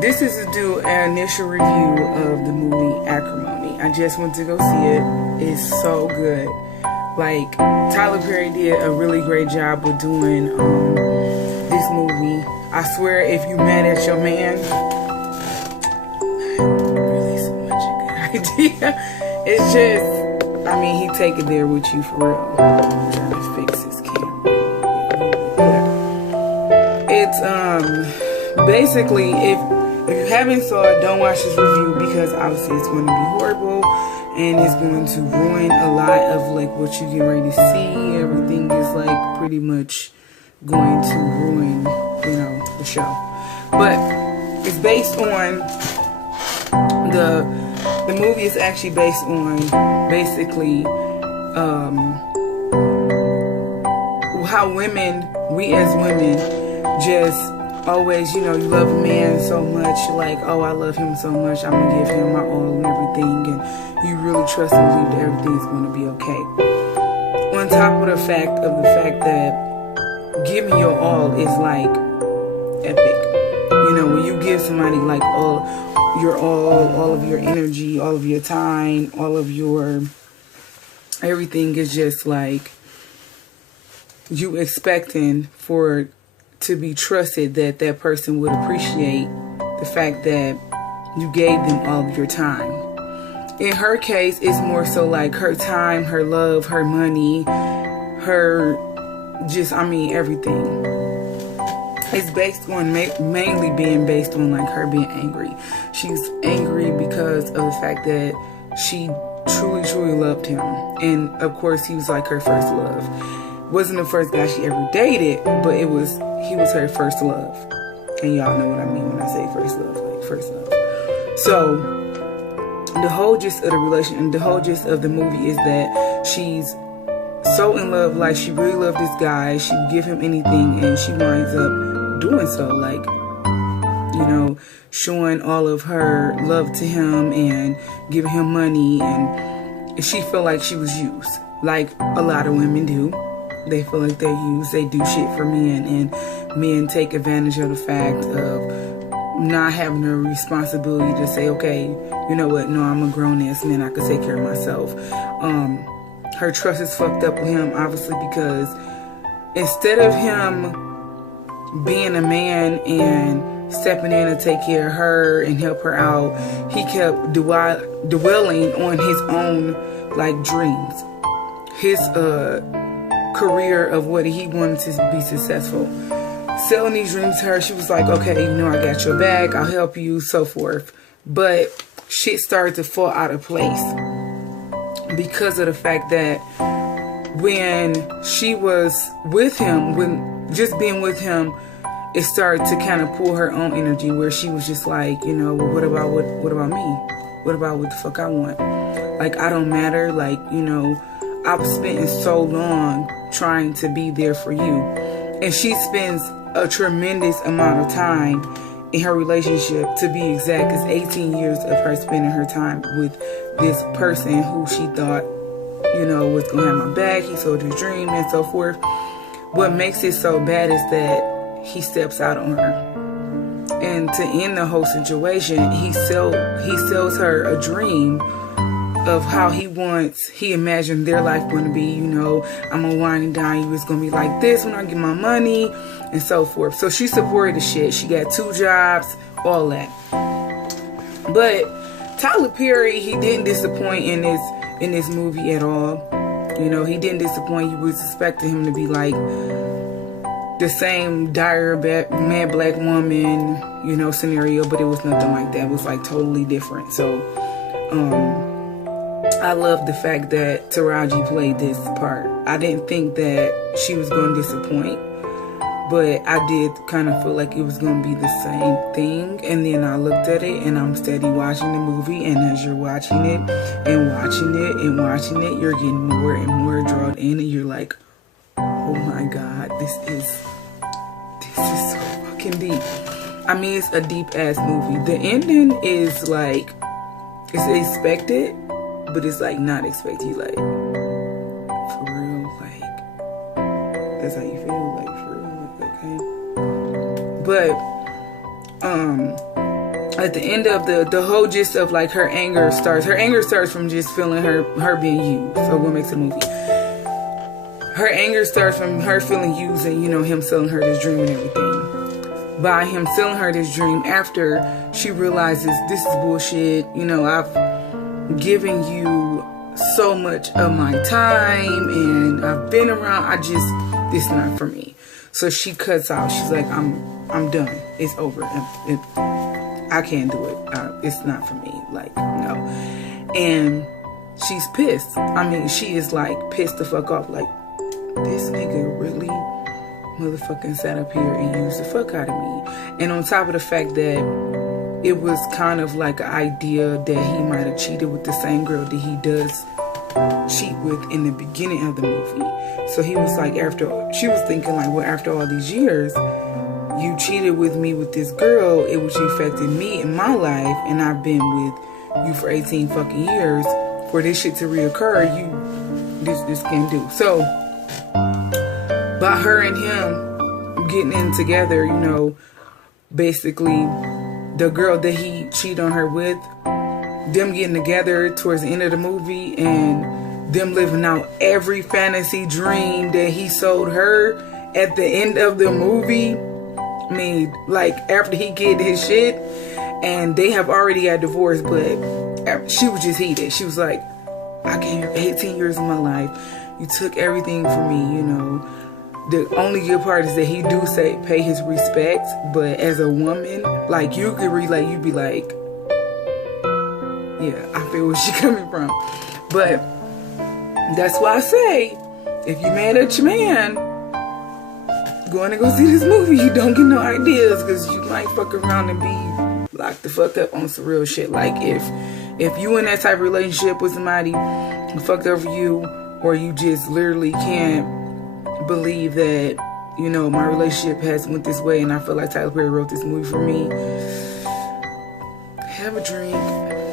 This is to do an initial review of the movie Acrimony. I just went to go see it. It's so good. Like, Tyler Perry did a really great job with doing this movie. I swear, if you mad at your man, really so much a good idea. It's just, I mean, he take it there with you for real. I'm trying to fix his camera. It's basically, if you haven't saw it, don't watch this review because obviously it's going to be horrible and it's going to ruin a lot of like what you get ready to see. Everything is like pretty much going to ruin, you know, the show. But it's based on the movie is actually based on basically how we as women just always, you know, you love a man so much, like, oh, I love him so much, I'm gonna give him my all and everything, and you really trust and believe that everything's gonna be okay. On top of the fact that giving your all is like epic. You know, when you give somebody like all of your energy, all of your time, all of your everything is just like you expecting for to be trusted, that that person would appreciate the fact that you gave them all of your time. In her case, it's more so like her time, her love, her money, her just, I mean, everything. It's based on mainly being based on like her being angry. She's angry because of the fact that she truly loved him, and of course he was like her first love. Wasn't the first guy she ever dated, but he was her first love. And y'all know what I mean when I say first love, like first love. So the whole gist of the relation and the whole gist of the movie is that she's so in love, like she really loved this guy. She would give him anything, and she winds up doing so, like, you know, showing all of her love to him and giving him money, and she felt like she was used, like a lot of women do. They feel like they're used. They do shit for men, and men take advantage of the fact of not having a responsibility to say, okay, you know what, no, I'm a grown-ass man, I can take care of myself. Her trust is fucked up with him, obviously, because instead of him being a man and stepping in to take care of her and help her out, he kept dwelling on his own, like, dreams. His, career of what he wanted to be successful. Selling these dreams to her, she was like, okay, you know, I got your back, I'll help you, so forth. But shit started to fall out of place because of the fact that when she was with him, when just being with him, it started to kind of pull her own energy, where she was just like, you know, well, what about me? What about what the fuck I want? Like, I don't matter. Like, you know, I've spent so long trying to be there for you. And she spends a tremendous amount of time in her relationship. To be exact, it's 18 years of her spending her time with this person who she thought, you know, was going to have my back. He sold her dream and so forth. What makes it so bad is that he steps out on her. And to end the whole situation, he sells her a dream of how he imagined their life going to be. You know, I'm gonna wine and dine you, it's gonna be like this when I get my money and so forth. So she supported the shit. She got 2 jobs, all that. But Tyler Perry, he didn't disappoint in this movie at all. You know, he didn't disappoint. You was expecting him to be like the same dire mad black woman, you know, scenario, but it was nothing like that. It was like totally different. So I love the fact that Taraji played this part. I didn't think that she was going to disappoint, but I did kind of feel like it was going to be the same thing. And then I looked at it, and I'm steady watching the movie, and as you're watching it and watching it and watching it, you're getting more and more drawn in, and you're like, oh my God, this is so fucking deep. I mean, it's a deep ass movie. The ending is like, it's expected, but it's like not expected. Like, for real, like, that's how you feel, like, for real, like, okay. But at the end of the whole gist of like her anger starts from just feeling her being used. So what makes a movie? Her anger starts from her feeling used and, you know, him selling her this dream and everything. By him selling her this dream, after she realizes this is bullshit, you know, I've given you so much of my time and I've been around, this is not for me. So she cuts out. She's like, I'm done. It's over. I can't do it. It's not for me. Like, no. And she's pissed. I mean, she is like pissed the fuck off. Like, this nigga really motherfucking sat up here and used the fuck out of me. And on top of the fact that it was kind of like an idea that he might have cheated with the same girl that he does cheat with in the beginning of the movie. So he was like, she was thinking like, well, after all these years, you cheated with me with this girl, it which affected me in my life, and I've been with you for 18 fucking years. For this shit to reoccur, this can't do. So by her and him getting in together, you know, basically the girl that he cheated on her with, them getting together towards the end of the movie and them living out every fantasy dream that he sold her at the end of the movie. I mean, like, after he get his shit, and they have already got divorced, but she was just heated. She was like, I gave you 18 years of my life. You took everything from me, you know. The only good part is that he do say pay his respects, but as a woman, like, you could relate, you'd be like, yeah, I feel where she coming from. But that's why I say, if you mad at your man, going to go see this movie, you don't get no ideas, because you might fuck around and be locked the fuck up on some real shit. Like, if you in that type of relationship with somebody who fucked over you, or you just literally can't believe that, you know, my relationship has went this way and I feel like Tyler Perry wrote this movie for me, have a drink.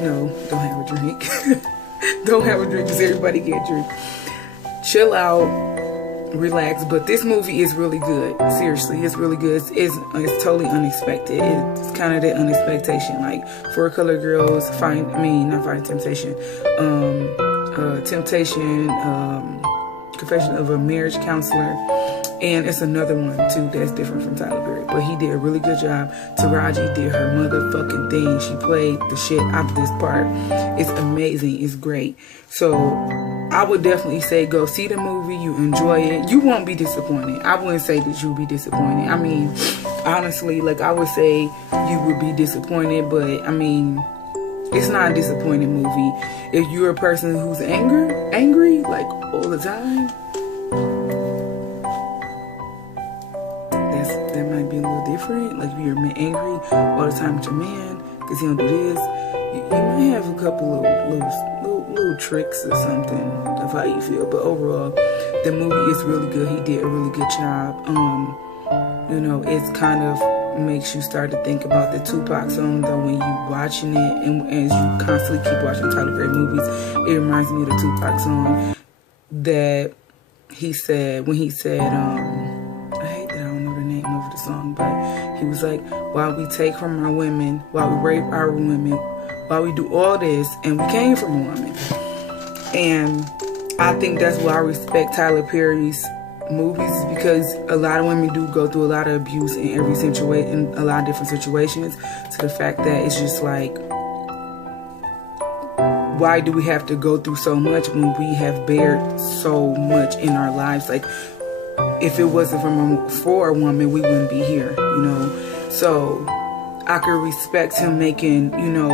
No, don't have a drink. Don't have a drink, because everybody get a drink. Chill out, relax. But this movie is really good. Seriously, it's really good. It's totally unexpected. It's kind of that unexpectation. Like, For Color Girls, Temptation, Confession of a Marriage Counselor, and it's another one too that's different from Tyler Perry, but he did a really good job. Taraji did her motherfucking thing. She played the shit out of this part. It's amazing. It's great. So I would definitely say go see the movie. You enjoy it. You won't be disappointed. I wouldn't say that you'll be disappointed. I mean, honestly, like, I would say you would be disappointed, but I mean, it's not a disappointing movie. If you're a person who's angry like all the time, that might be a little different. Like, if you're angry all the time with your man because he don't do this, you might have a couple of little tricks or something of how you feel. But overall, the movie is really good. He did a really good job. You know, it's kind of makes you start to think about the Tupac song, though, when you watching it, and as you constantly keep watching Tyler Perry movies, it reminds me of the Tupac song that he said when he said, I hate that I don't know the name of the song, but he was like, while we take from our women, while we rape our women, while we do all this, and we came from a woman. And I think that's why I respect Tyler Perry's movies, is because a lot of women do go through a lot of abuse in every situation, in a lot of different situations, to the fact that it's just like, why do we have to go through so much when we have bared so much in our lives? Like, if it wasn't for a woman, we wouldn't be here, you know? So I could respect him making, you know,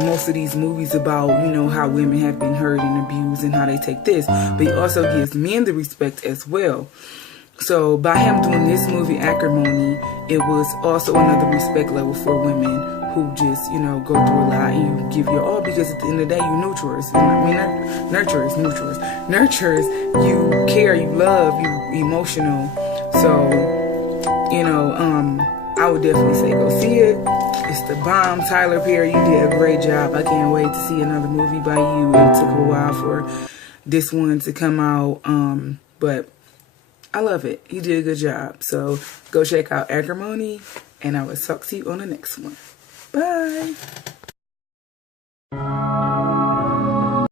most of these movies about, you know, how women have been hurt and abused and how they take this. But he also gives men the respect as well. So by him doing this movie, Acrimony, it was also another respect level for women who just, you know, go through a lot, and you give your all, because at the end of the day, you nurturers. Nurturers, you care, you love, you emotional. So, you know, I would definitely say go see it. It's the bomb. Tyler Perry, you did a great job. I can't wait to see another movie by you. It took a while for this one to come out, but I love it. He did a good job. So go check out Acrimony, and I will talk to you on the next one. Bye.